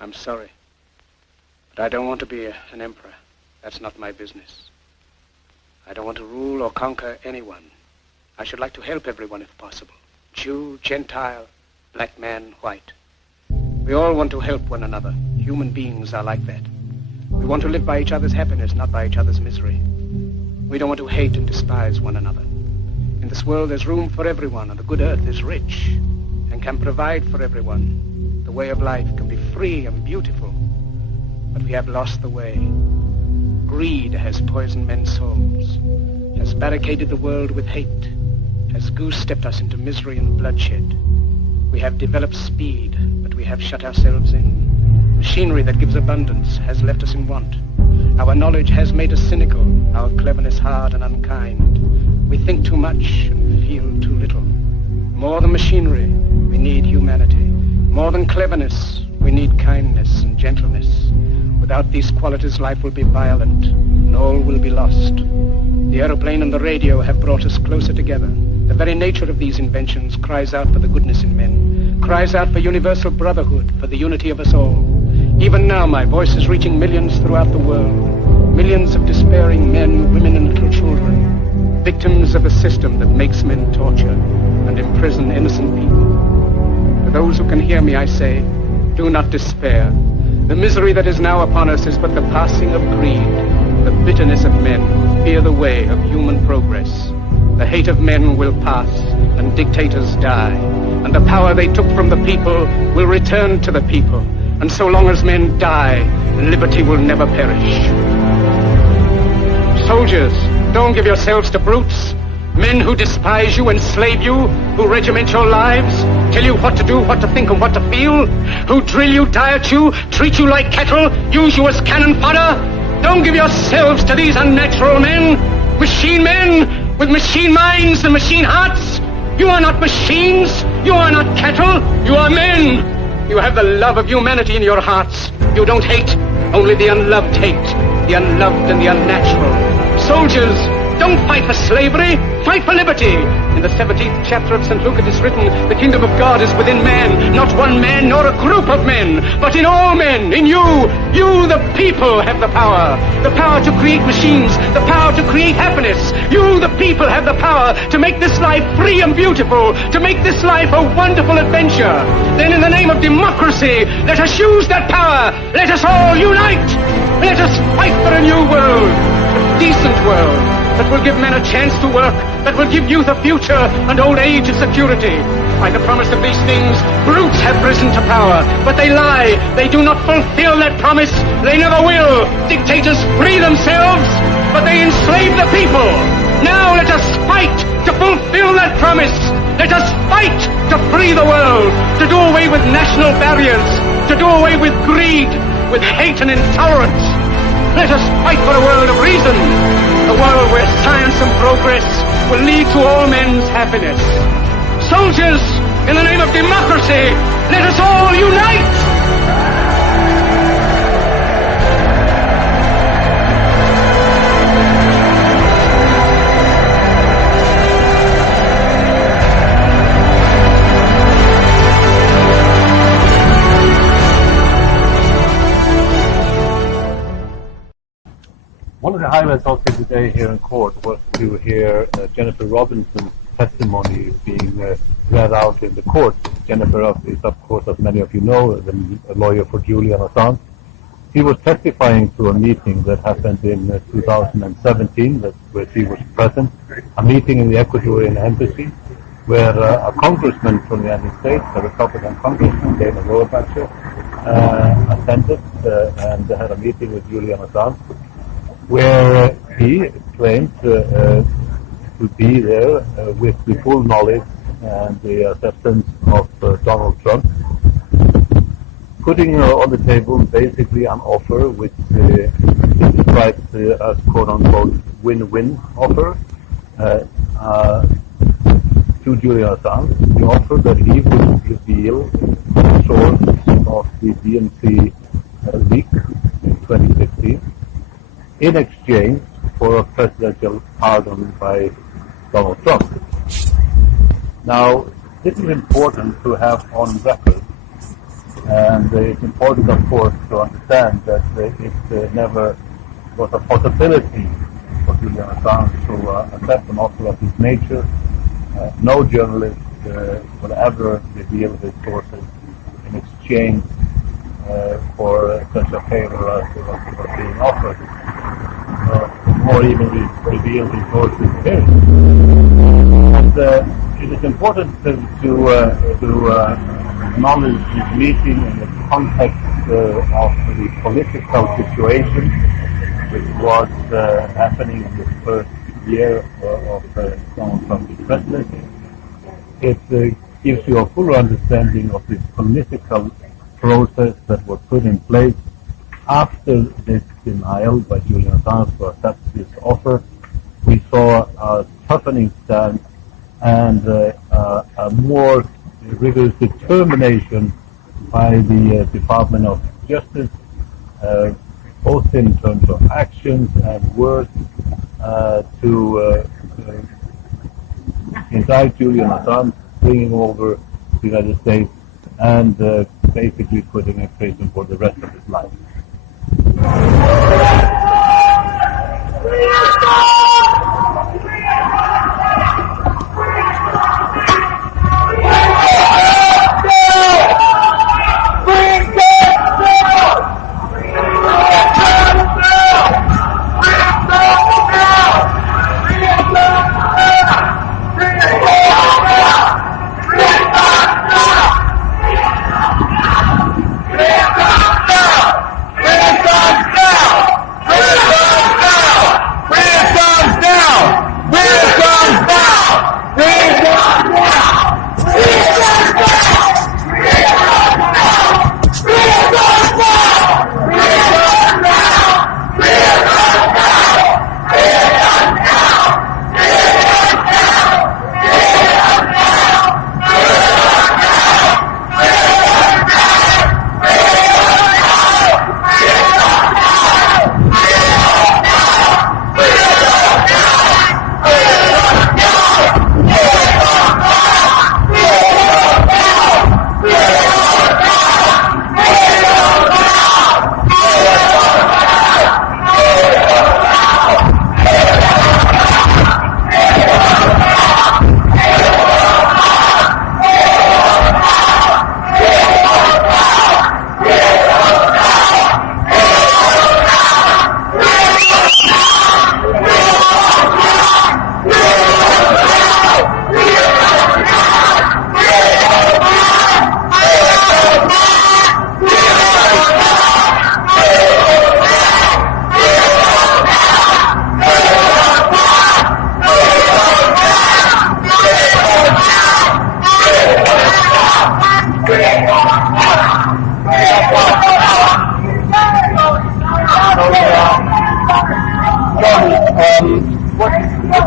I'm sorry. But I don't want to be an emperor. That's not my business. I don't want to rule or conquer anyone. I should like to help everyone if possible. Jew, Gentile, black man, white. We all want to help one another. Human beings are like that. We want to live by each other's happiness, not by each other's misery. We don't want to hate and despise one another. In this world there's room for everyone, and the good earth is rich and can provide for everyone. The way of life can be free and beautiful, but we have lost the way. Greed has poisoned men's souls, has barricaded the world with hate, has goose-stepped us into misery and bloodshed. We have developed speed, but we have shut ourselves in. Machinery that gives abundance has left us in want. Our knowledge has made us cynical, our cleverness hard and unkind. We think too much and feel too little. More than machinery, we need humanity. More than cleverness, we need kindness and gentleness. Without these qualities, life will be violent, and all will be lost. The aeroplane and the radio have brought us closer together. The very nature of these inventions cries out for the goodness in men, cries out for universal brotherhood, for the unity of us all. Even now, my voice is reaching millions throughout the world. Millions of despairing men, women, and little children, victims of a system that makes men torture and imprison innocent people. To those who can hear me, I say, do not despair. The misery that is now upon us is but the passing of greed, the bitterness of men who fear the way of human progress. The hate of men will pass, and dictators die, and the power they took from the people will return to the people. And so long as men die, liberty will never perish. Soldiers, don't give yourselves to brutes. Men who despise you, enslave you, who regiment your lives, tell you what to do, what to think, and what to feel, who drill you, diet you, treat you like cattle, use you as cannon fodder. Don't give yourselves to these unnatural men, machine men, with machine minds and machine hearts. You are not machines. You are not cattle. You are men. You have the love of humanity in your hearts. You don't hate. Only the unloved hate. The unloved and the unnatural. Soldiers, don't fight for slavery. Fight for liberty. In the 17th chapter of St. Luke it is written, the kingdom of God is within man. Not one man nor a group of men, but in all men. In you. You, the people, have the power. The power to create machines. The power to create happiness. You, the people, have the power to make this life free and beautiful. To make this life a wonderful adventure. Then in the name of democracy, let us use that power. Let us all unite. Let us fight for a new world. A decent world. That will give men a chance to work, that will give youth a future and old age a security. By the promise of these things, brutes have risen to power, but they lie. They do not fulfill that promise. They never will. Dictators free themselves, but they enslave the people. Now let us fight to fulfill that promise. Let us fight to free the world, to do away with national barriers, to do away with greed, with hate and intolerance. Let us fight for a world of reason, a world where science and progress will lead to all men's happiness. Soldiers, in the name of democracy, let us all unite! One of the highlights also today here in court was to hear Jennifer Robinson's testimony being read out in the court. Jennifer is, of course, as many of you know, a lawyer for Julian Assange. She was testifying to a meeting that happened in 2017, where she was present, a meeting in the Ecuadorian embassy, where a congressman from the United States, a Republican congressman, Dana Rohrabacher, attended and had a meeting with Julian Assange, where he claimed to be there with the full knowledge and the acceptance of Donald Trump, putting on the table basically an offer which he described as quote-unquote win-win offer to Julian Assange. The offer that he would reveal the source of the DNC leak in 2015, in exchange for a presidential pardon by Donald Trump. Now, this is important to have on record, And it's important, of course, to understand that it never was a possibility for Julian Assange to accept an offer of this nature. No journalist will ever reveal his sources in exchange for such a favor as was being offered, or even reveal his sources period. And it is important to acknowledge this meeting in the context of the political situation which was happening in the first year of Donald Trump's presidency. It gives you a fuller understanding of the political process that was put in place after this denial by Julian Assange to accept this offer. We saw a toughening stance and a more rigorous determination by the Department of Justice, both in terms of actions and words, to indict Julian Assange, bringing over to the United States, and basically putting him in prison for the rest of his life.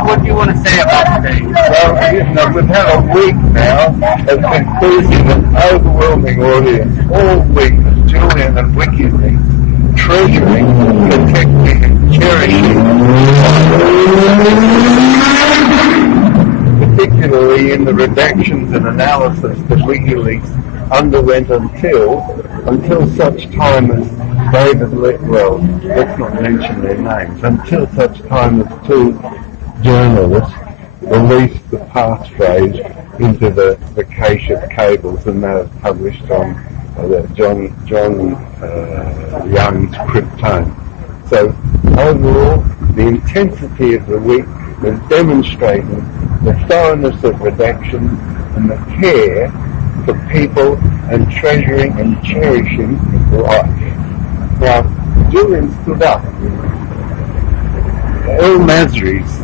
What do you want to say about today? Well, we've had a week now of conclusive and overwhelming audience. All week with Julian and WikiLeaks treasuring, protecting and cherishing, particularly in the redactions and analysis that WikiLeaks underwent until such time as David well, let's not mention their names, until such time as two journalists released the passphrase into the cache of cables, and they were published on John Young's Cryptome. So overall, the intensity of the week was demonstrating the thoroughness of redaction and the care for people and treasuring and cherishing life. Now, Julian stood up. El Masri's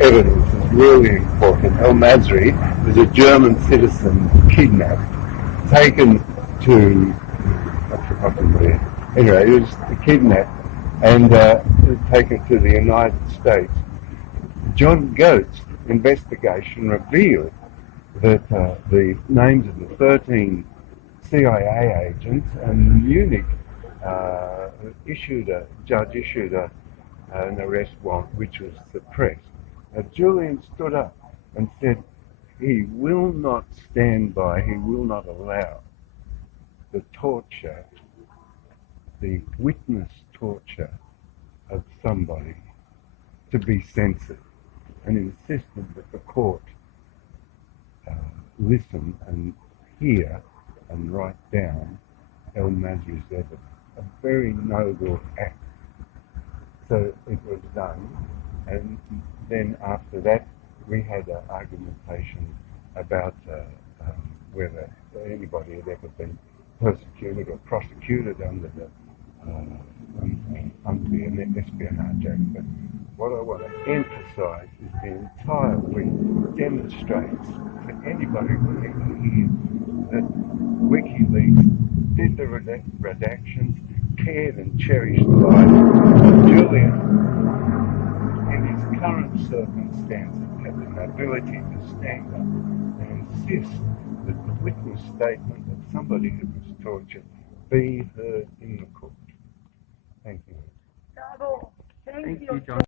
evidence is really important. El Masri was a German citizen kidnapped, taken to, I've forgotten where. Anyway, he was kidnapped and taken to the United States. John Goet's investigation revealed that the names of the 13 CIA agents and Munich judge issued an arrest warrant which was suppressed. Julian stood up and said he will not stand by, he will not allow the torture, the witness torture of somebody to be censored, and insisted that the court listen and hear and write down El Masri's evidence. A very noble act. So it was done, and then after that we had an argumentation about whether anybody had ever been persecuted or prosecuted under the Espionage Act. But what I want to emphasise is the entire week demonstrates to anybody who hears that WikiLeaks did the redactions, cared and cherished the life of Julian. In his current circumstances, had the ability to stand up and insist that the witness statement of somebody who was tortured be heard in the court. Thank you. Thank you, John.